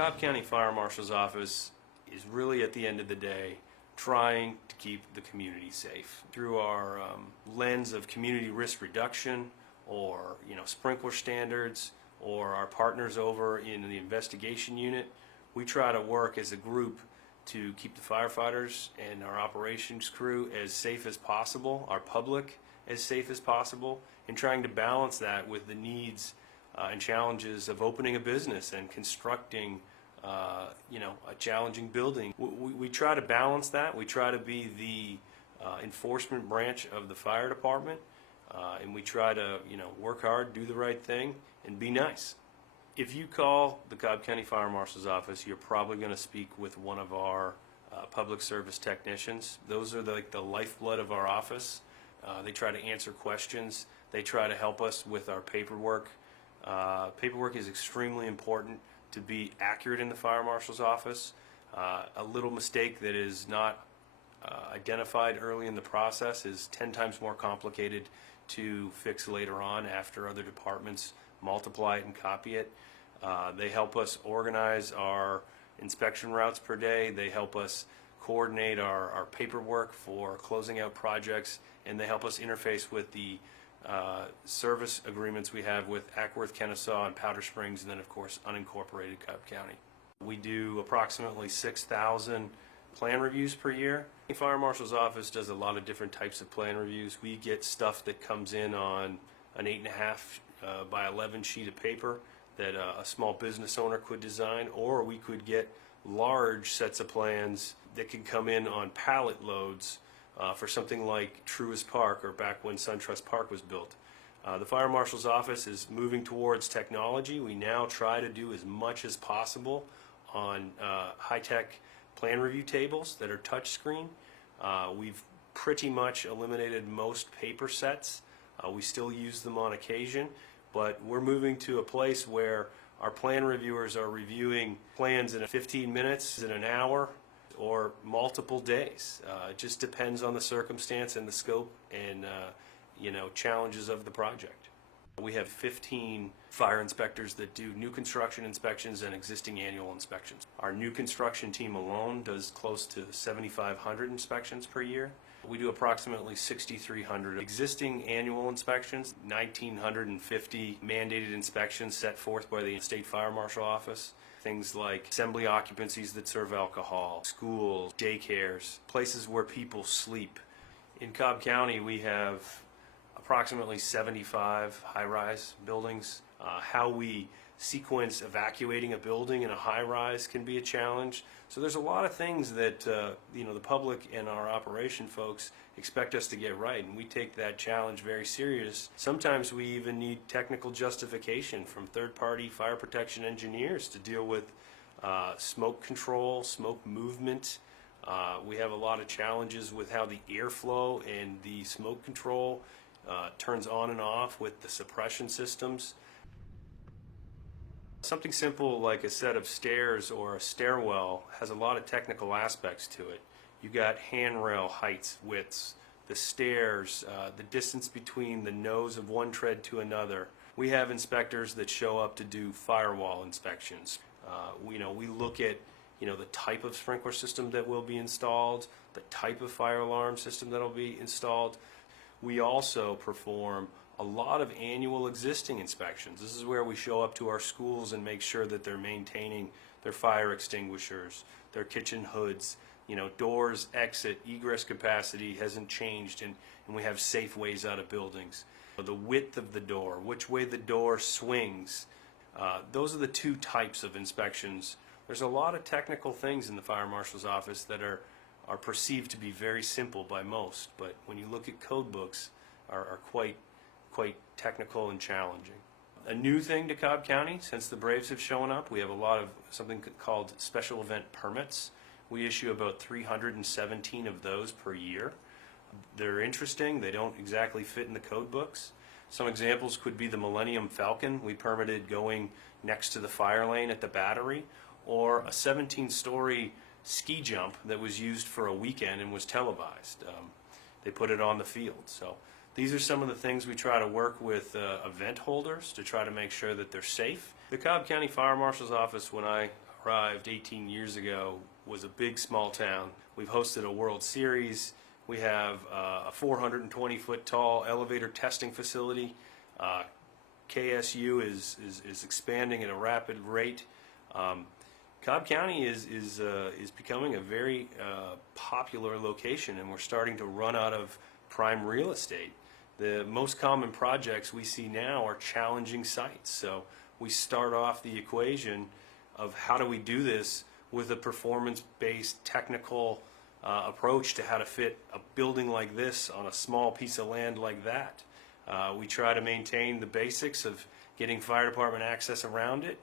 Cobb County Fire Marshal's office is really, at the end of the day, trying to keep the community safe through our lens of community risk reduction, or sprinkler standards, or our partners over in the investigation unit. We try to work as a group to keep the firefighters and our operations crew as safe as possible, our public as safe as possible, and trying to balance that with the needs and challenges of opening a business and constructing a challenging building. We try to balance that. We try to be the enforcement branch of the fire department, and we try to work hard, do the right thing, and be nice. If you call the Cobb County Fire Marshal's office, you're probably going to speak with one of our public service technicians. Those are the lifeblood of our office. They try to answer questions. They try to help us with our paperwork. Paperwork is extremely important to be accurate in the fire marshal's office. A little mistake that is not identified early in the process is 10 times more complicated to fix later on after other departments multiply it and copy it. They help us organize our inspection routes per day. They help us coordinate our paperwork for closing out projects, and they help us interface with the service agreements we have with Ackworth, Kennesaw, and Powder Springs, and then of course unincorporated Cobb County. We do approximately 6,000 plan reviews per year. The Fire Marshal's office does a lot of different types of plan reviews. We get stuff that comes in on an 8.5 by 11 sheet of paper that a small business owner could design, or we could get large sets of plans that can come in on pallet loads for something like Truist Park, or back when SunTrust Park was built. The Fire Marshal's office is moving towards technology. We now try to do as much as possible on high-tech plan review tables that are touchscreen. We've pretty much eliminated most paper sets. We still use them on occasion, but we're moving to a place where our plan reviewers are reviewing plans in 15 minutes, in an hour, or multiple days. It just depends on the circumstance and the scope and challenges of the project. We have 15 fire inspectors that do new construction inspections and existing annual inspections. Our new construction team alone does close to 7,500 inspections per year. We do approximately 6,300 existing annual inspections, 1,950 mandated inspections set forth by the State Fire Marshal Office. Things like assembly occupancies that serve alcohol, schools, daycares, places where people sleep. In Cobb County, we have approximately 75 high-rise buildings. How we sequence evacuating a building in a high-rise can be a challenge. So there's a lot of things that the public and our operation folks expect us to get right, and we take that challenge very serious. Sometimes we even need technical justification from third-party fire protection engineers to deal with smoke control, smoke movement. We have a lot of challenges with how the airflow and the smoke control turns on and off with the suppression systems. Something simple like a set of stairs or a stairwell has a lot of technical aspects to it. You got handrail heights, widths, the stairs, the distance between the nose of one tread to another. We have inspectors that show up to do firewall inspections. We look at the type of sprinkler system that will be installed, the type of fire alarm system that will be installed. We also perform a lot of annual existing inspections. This is where we show up to our schools and make sure that they're maintaining their fire extinguishers, their kitchen hoods, doors, exit, egress capacity hasn't changed, and we have safe ways out of buildings. The width of the door, which way the door swings, those are the two types of inspections. There's a lot of technical things in the Fire Marshal's office that are perceived to be very simple by most, but when you look at code books, are quite technical and challenging. A new thing to Cobb County since the Braves have shown up, we have a lot of something called special event permits. We issue about 317 of those per year. They're interesting. They don't exactly fit in the code books. Some examples could be the Millennium Falcon we permitted going next to the fire lane at the Battery, or a 17-story ski jump that was used for a weekend and was televised. They put it on the field. So these are some of the things we try to work with event holders to try to make sure that they're safe. The Cobb County Fire Marshal's office, when I arrived 18 years ago was a big small town. We've hosted a World Series. We have a 420-foot tall elevator testing facility. KSU is expanding at a rapid rate. Cobb County is becoming a very popular location, and we're starting to run out of prime real estate. The most common projects we see now are challenging sites. So we start off the equation of how do we do this with a performance-based technical approach to how to fit a building like this on a small piece of land like that. We try to maintain the basics of getting fire department access around it,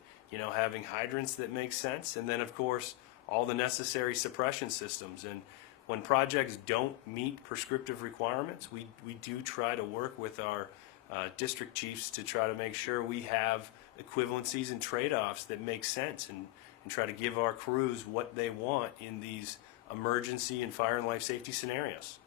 having hydrants that make sense, and then of course all the necessary suppression systems. And when projects don't meet prescriptive requirements, we do try to work with our district chiefs to try to make sure we have equivalencies and trade-offs that make sense, and try to give our crews what they want in these emergency and fire and life safety scenarios.